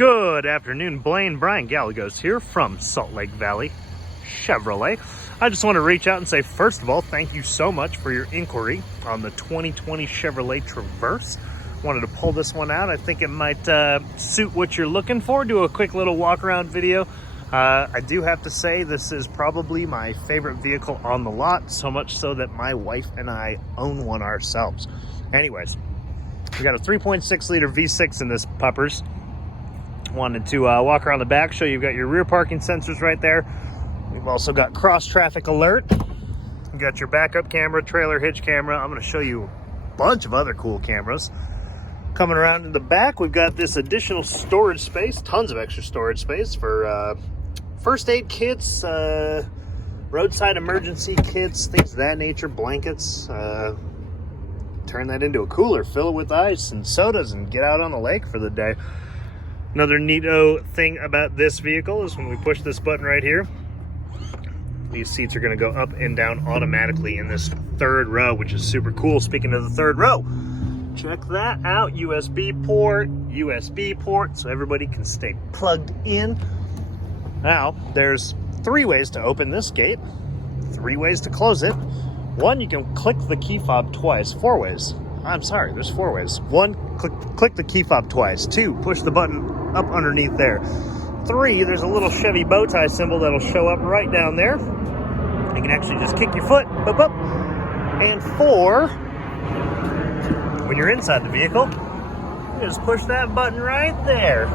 Good afternoon, Blaine. Brian Gallegos here from Salt Lake Valley Chevrolet. I just want to reach out and say, first of all, thank you so much for your inquiry on the 2020 Chevrolet Traverse. Wanted to pull this one out. I think it might suit what you're looking for. Do a quick little walk around video. I do have to say this is probably my favorite vehicle on the lot, so much so that my wife and I own one ourselves. Anyways, we got a 3.6 liter V6 in this puppers. Wanted to walk around the back, show you've got your rear parking sensors right there. We've also got cross traffic alert. You got your backup camera, trailer hitch camera. I'm going to show you a bunch of other cool cameras. Coming around in the back, we've got this additional storage space, tons of extra storage space for first aid kits, roadside emergency kits, things of that nature, blankets. Turn that into a cooler, fill it with ice and sodas, and get out on the lake for the day. Another neato thing about this vehicle is when we push this button right here, these seats are going to go up and down automatically in this third row, which is super cool. Speaking of the third row, check that out. USB port, so everybody can stay plugged in. Now, there's 3 ways to open this gate, 3 ways to close it. 1, you can click the key fob twice. 4 ways. I'm sorry, there's 4 ways. 1, click the key fob twice. 2, push the button up underneath there. 3, there's a little Chevy bow tie symbol that'll show up right down there. You can actually just kick your foot, boop, boop. And 4, when you're inside the vehicle, you just push that button right there.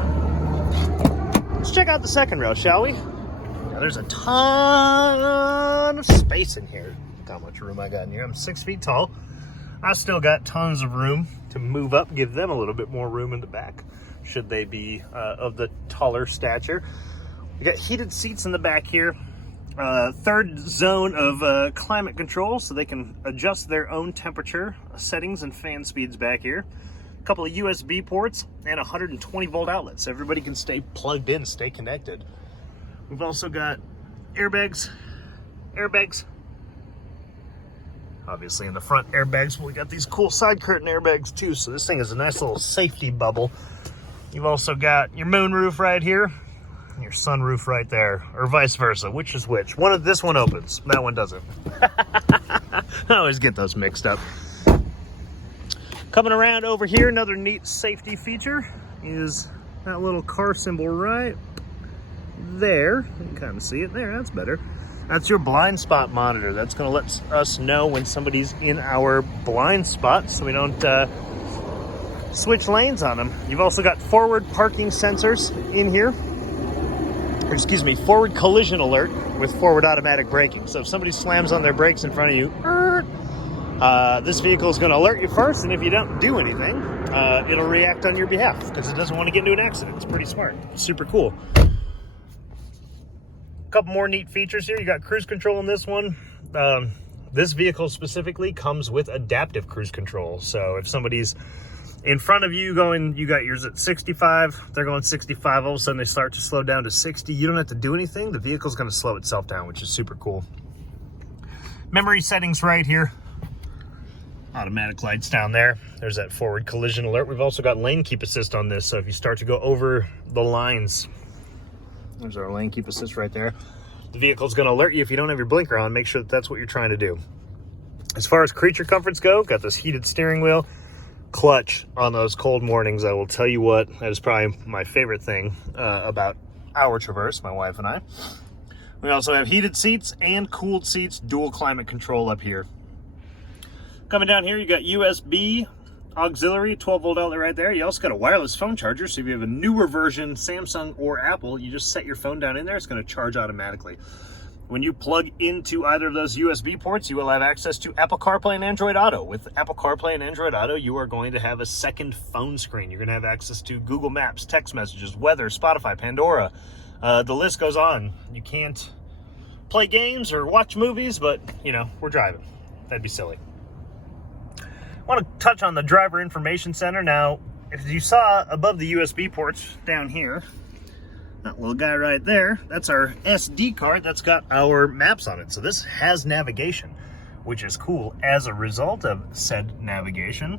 Let's check out the second row, shall we? Now, there's a ton of space in here. Look how much room I got in here. I'm 6 feet tall. I still got tons of room to move up, give them a little bit more room in the back, should they be of the taller stature. We got heated seats in the back here. Third zone of climate control, so they can adjust their own temperature settings and fan speeds back here. A couple of USB ports and 120 volt outlets, so everybody can stay plugged in, stay connected. We've also got airbags. Obviously in the front airbags, but we got these cool side curtain airbags too, so this thing is a nice little safety bubble. You've also got your moonroof right here, and your sunroof right there, or vice versa. Which is which? This one opens, that one doesn't. I always get those mixed up. Coming around over here, another neat safety feature is that little car symbol right there. You can kind of see it there, that's better. That's your blind spot monitor. That's going to let us know when somebody's in our blind spot so we don't switch lanes on them. You've also got forward parking sensors in here. Or excuse me, forward collision alert with forward automatic braking. So if somebody slams on their brakes in front of you, this vehicle is going to alert you first, and if you don't do anything, it'll react on your behalf because it doesn't want to get into an accident. It's pretty smart. It's super cool. Couple more neat features here. You got cruise control in this one. This vehicle specifically comes with adaptive cruise control. So if somebody's in front of you you got yours at 65, they're going 65, all of a sudden they start to slow down to 60. You don't have to do anything. The vehicle's going to slow itself down, which is super cool. Memory settings right here. Automatic lights down there. There's that forward collision alert. We've also got lane keep assist on this. So if you start to go over the lines, there's our lane keep assist right there. The vehicle's going to alert you if you don't have your blinker on. Make sure that that's what you're trying to do. As far as creature comforts go, got this heated steering wheel. Clutch on those cold mornings. I will tell you what, that is probably my favorite thing about our Traverse, my wife and I. We also have heated seats and cooled seats, dual climate control up here. Coming down here, you got USB auxiliary 12 volt outlet right there. You also got a wireless phone charger, so if you have a newer version, Samsung or Apple, you just set your phone down in there, it's going to charge automatically. When you plug into either of those USB ports, you will have access to Apple CarPlay and Android Auto. With Apple CarPlay and Android Auto, you are going to have a second phone screen. You're going to have access to Google Maps, text messages, weather, Spotify, Pandora. The list goes on. You can't play games or watch movies, but, you know, we're driving. That'd be silly. I want to touch on the driver information center. Now, if you saw above the USB ports down here, that little guy right there, that's our SD card that's got our maps on it. So this has navigation, which is cool. As a result of said navigation,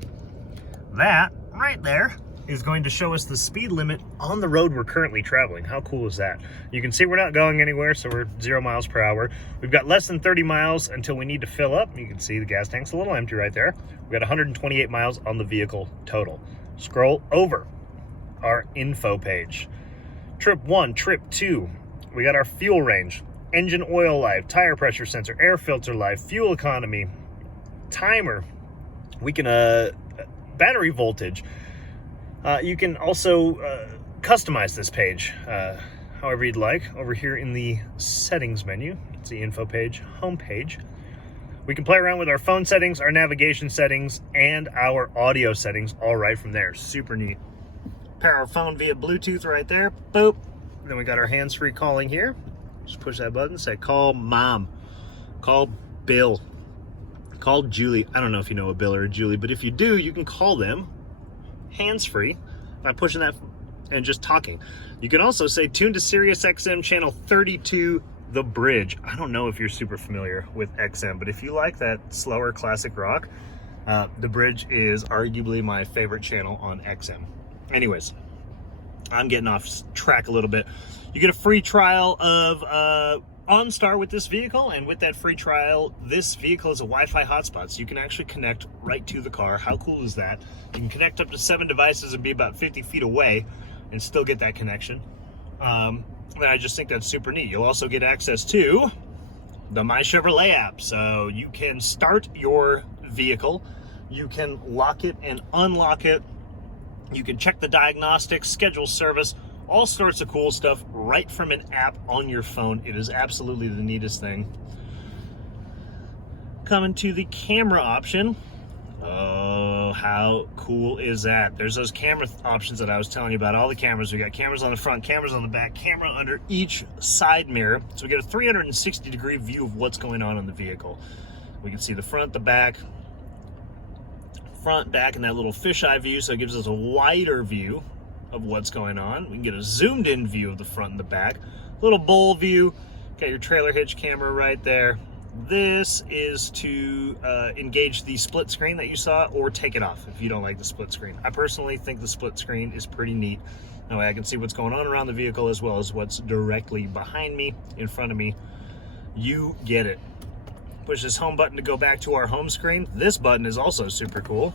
that right there is going to show us the speed limit on the road we're currently traveling. How cool is that? You can see we're not going anywhere, so we're 0 miles per hour. We've got less than 30 miles until we need to fill up. You can see the gas tank's a little empty right there. We've got 128 miles on the vehicle total. Scroll over our info page. Trip 1, trip 2, we got our fuel range, engine oil life, tire pressure sensor, air filter life, fuel economy, timer. We can, battery voltage. You can also customize this page however you'd like. Over here in the settings menu, it's the info page, home page. We can play around with our phone settings, our navigation settings, and our audio settings all right from there. Super neat. Pair our phone via Bluetooth right there. Boop. Then we got our hands-free calling here. Just push that button, say call mom, call Bill, call Julie. I don't know if you know a Bill or a Julie, but if you do, you can call them hands-free by pushing that and just talking. You can also say tune to Sirius XM channel 32, The Bridge. I don't know if you're super familiar with XM, but if you like that slower classic rock, The Bridge is arguably my favorite channel on XM. Anyways, I'm getting off track a little bit. You get a free trial of OnStar with this vehicle, and with that free trial, this vehicle is a Wi-Fi hotspot, so you can actually connect right to the car. How cool is that? You can connect up to 7 devices and be about 50 feet away and still get that connection. And I just think that's super neat. You'll also get access to the My Chevrolet app, so you can start your vehicle, you can lock it and unlock it, you can check the diagnostics, schedule service, all sorts of cool stuff right from an app on your phone. It is absolutely the neatest thing. Coming to the camera option. Oh, how cool is that? There's those camera options that I was telling you about. All the cameras. We got cameras on the front, cameras on the back, camera under each side mirror. So we get a 360-degree view of what's going on in the vehicle. We can see the front, the back, back, and that little fisheye view. So it gives us a wider view of what's going on. We can get a zoomed in view of the front and the back. Little bowl view. Got your trailer hitch camera right there. This is to engage the split screen that you saw, or take it off if you don't like the split screen. I personally think the split screen is pretty neat. That way I can see what's going on around the vehicle as well as what's directly behind me, in front of me. You get it. Push this home button to go back to our home screen. This button is also super cool.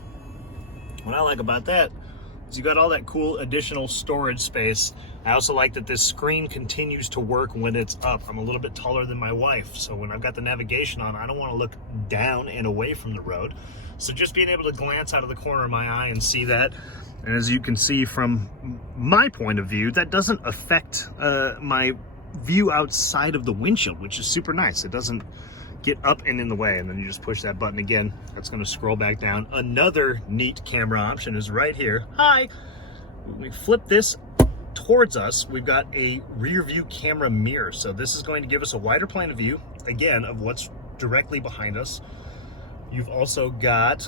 What I like about that, you got all that cool additional storage space. I also like that this screen continues to work when it's up. I'm a little bit taller than my wife, so when I've got the navigation on, I don't want to look down and away from the road. So just being able to glance out of the corner of my eye and see that, and as you can see from my point of view, that doesn't affect my view outside of the windshield, which is super nice. It doesn't get up and in the way, and then you just push that button again. That's going to scroll back down. Another neat camera option is right here. Hi! When we flip this towards us, we've got a rear view camera mirror. So this is going to give us a wider plane of view, again, of what's directly behind us. You've also got,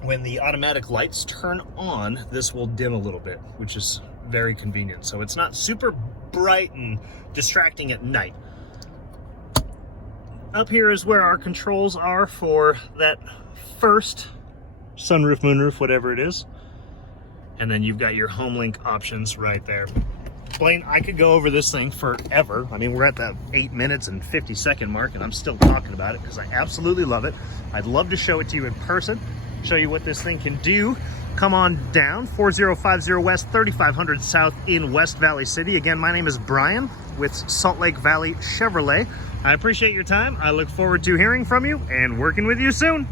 when the automatic lights turn on, this will dim a little bit, which is very convenient. So it's not super bright and distracting at night. Up here is where our controls are for that first sunroof, moonroof, whatever it is. And then you've got your home link options right there. Blaine, I could go over this thing forever. I mean, we're at the 8 minutes and 50-second mark, and I'm still talking about it because I absolutely love it. I'd love to show it to you in person, show you what this thing can do. Come on down, 4050 West, 3500 South in West Valley City. Again, my name is Brian with Salt Lake Valley Chevrolet. I appreciate your time. I look forward to hearing from you and working with you soon.